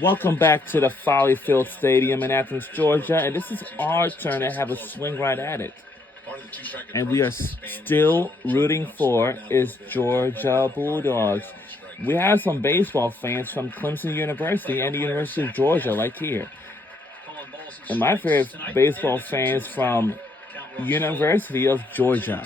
Welcome back to the Folly Field Stadium in Athens, Georgia, and this is our turn to have a swing right at it. And we are still rooting for is Georgia Bulldogs. We have some baseball fans from Clemson University and the University of Georgia, like here. And my favorite baseball fans from University of Georgia.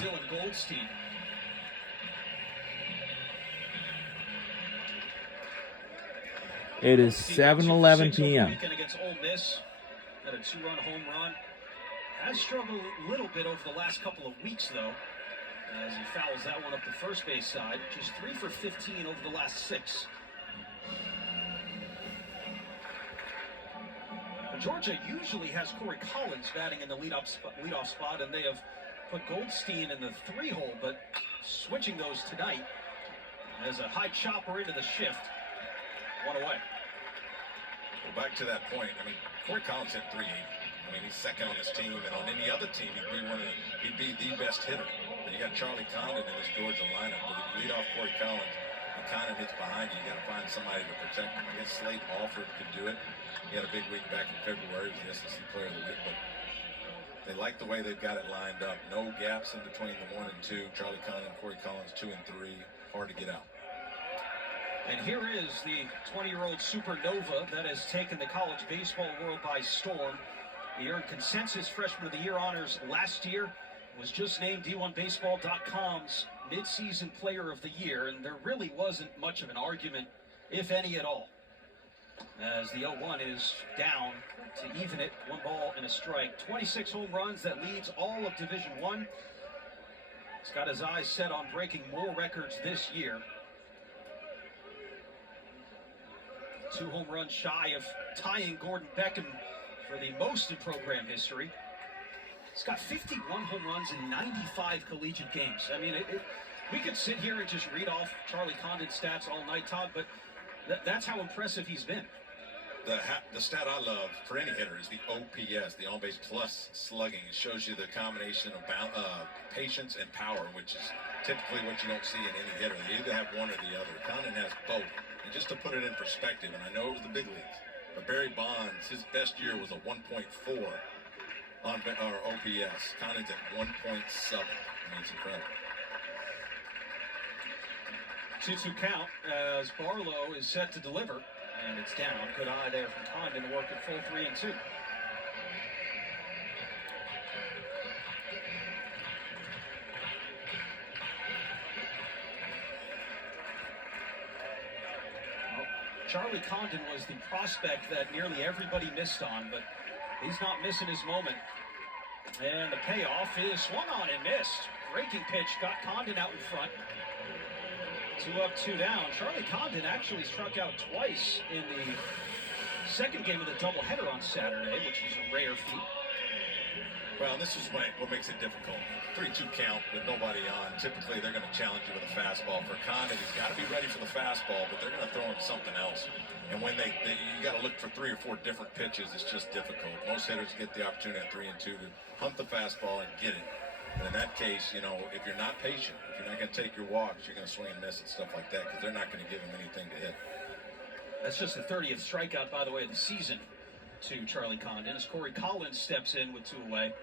It is 7:11 p.m. Against Ole Miss, had a 2-run home run. Has struggled a little bit over the last couple of weeks, though, as he fouls that one up the first base side. Just 3 for 15 over the last 6. Georgia usually has Corey Collins batting in the leadoff spot, and they have put Goldstein in the 3-hole, but switching those tonight as a high chopper into the shift. 1 away. Well, back to that point, I mean, Corey Collins hit .380. I mean, he's second on his team, and on any other team, he'd be the best hitter. But you got Charlie Condon in this Georgia lineup. But if you lead off Corey Collins and Condon hits behind you, you got to find somebody to protect him. I guess Slade Alford could do it. He had a big week back in February. He was the SEC Player of the Week, but they like the way they've got it lined up. No gaps in between the 1 and 2. Charlie Condon, Corey Collins, 2 and 3. Hard to get out. And here is the 20-year-old supernova that has taken the college baseball world by storm. He earned consensus Freshman of the Year honors last year, was just named D1Baseball.com's midseason player of the year, and there really wasn't much of an argument, if any at all, as the 0-1 is down to even it, 1 ball and a strike. 26 home runs, that leads all of Division I. He's got his eyes set on breaking more records this year. 2 home runs shy of tying Gordon Beckham for the most in program history. He's got 51 home runs in 95 collegiate games. I mean, we could sit here and just read off Charlie Condon's stats all night, Todd, but that's how impressive he's been. The stat I love for any hitter is the OPS, the on-base plus slugging. It shows you the combination of patience and power, which is typically what you don't see in any hitter. They either have one or the other. Condon has both. And just to put it in perspective, and I know it was the big leagues, but Barry Bonds, his best year was a 1.4 on OPS. Condon's at 1.7. I mean, it's incredible. 2-2 count as Barlow is set to deliver, and it's down. Good eye there from Condon to work at full 3 and 2. Charlie Condon was the prospect that nearly everybody missed on, but he's not missing his moment. And the payoff is swung on and missed. Breaking pitch got Condon out in front. 2 up, 2 down. Charlie Condon actually struck out twice in the second game of the doubleheader on Saturday, which is a rare feat. Well, this is what makes it difficult. 3-2 count with nobody on. Typically, they're going to challenge you with a fastball. For Condon, he's got to be ready for the fastball, but they're going to throw him something else. And when you got to look for 3 or 4 different pitches, it's just difficult. Most hitters get the opportunity at 3 and 2 to hunt the fastball and get it. And in that case, you know, if you're not patient, if you're not going to take your walks, you're going to swing and miss and stuff like that because they're not going to give him anything to hit. That's just the 30th strikeout, by the way, of the season to Charlie Condon as Corey Collins steps in with 2 away.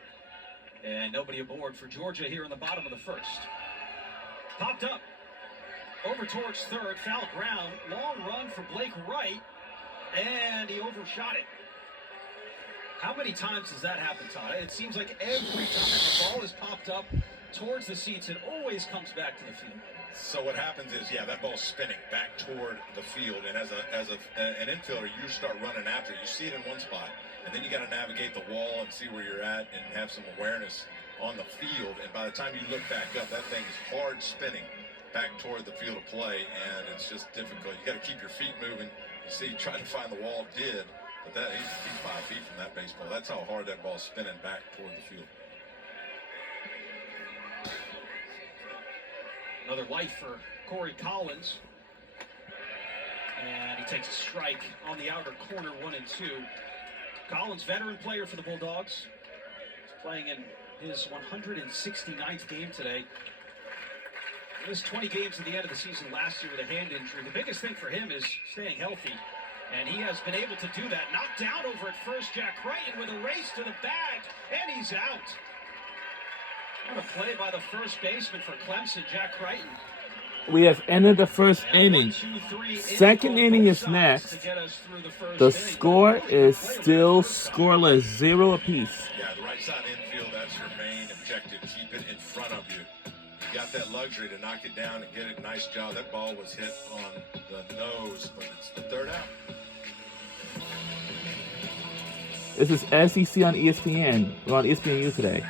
And nobody aboard for Georgia here in the bottom of the first. Popped up. Over towards third. Foul ground. Long run for Blake Wright. And he overshot it. How many times does that happen, Todd? It seems like every time the ball is popped up towards the seats, it always comes back to the field. So what happens is, that ball's spinning back toward the field. And as an infielder, you start running after it. You see it in one spot. And then you got to navigate the wall and see where you're at and have some awareness on the field. And by the time you look back up, that thing is hard spinning back toward the field of play, and it's just difficult. You got to keep your feet moving. You see, trying to find the wall did, but he's 5 feet from that baseball. That's how hard that ball's spinning back toward the field. Another life for Corey Collins. And he takes a strike on the outer corner, 1 and 2. Collins, veteran player for the Bulldogs. He's playing in his 169th game today. Missed 20 games at the end of the season last year with a hand injury. The biggest thing for him is staying healthy, and he has been able to do that. Knocked down over at first, Jack Crichton with a race to the bag, and he's out. What a play by the first baseman for Clemson, Jack Crichton. We have ended the first inning. Second inning is next. The score is still scoreless, 0 apiece. Yeah, the right side infield, that's your main objective. Keep it in front of you. You got that luxury to knock it down and get it. Nice job. That ball was hit on the nose, but it's the third out. This is SEC on ESPN. We're on ESPNU today.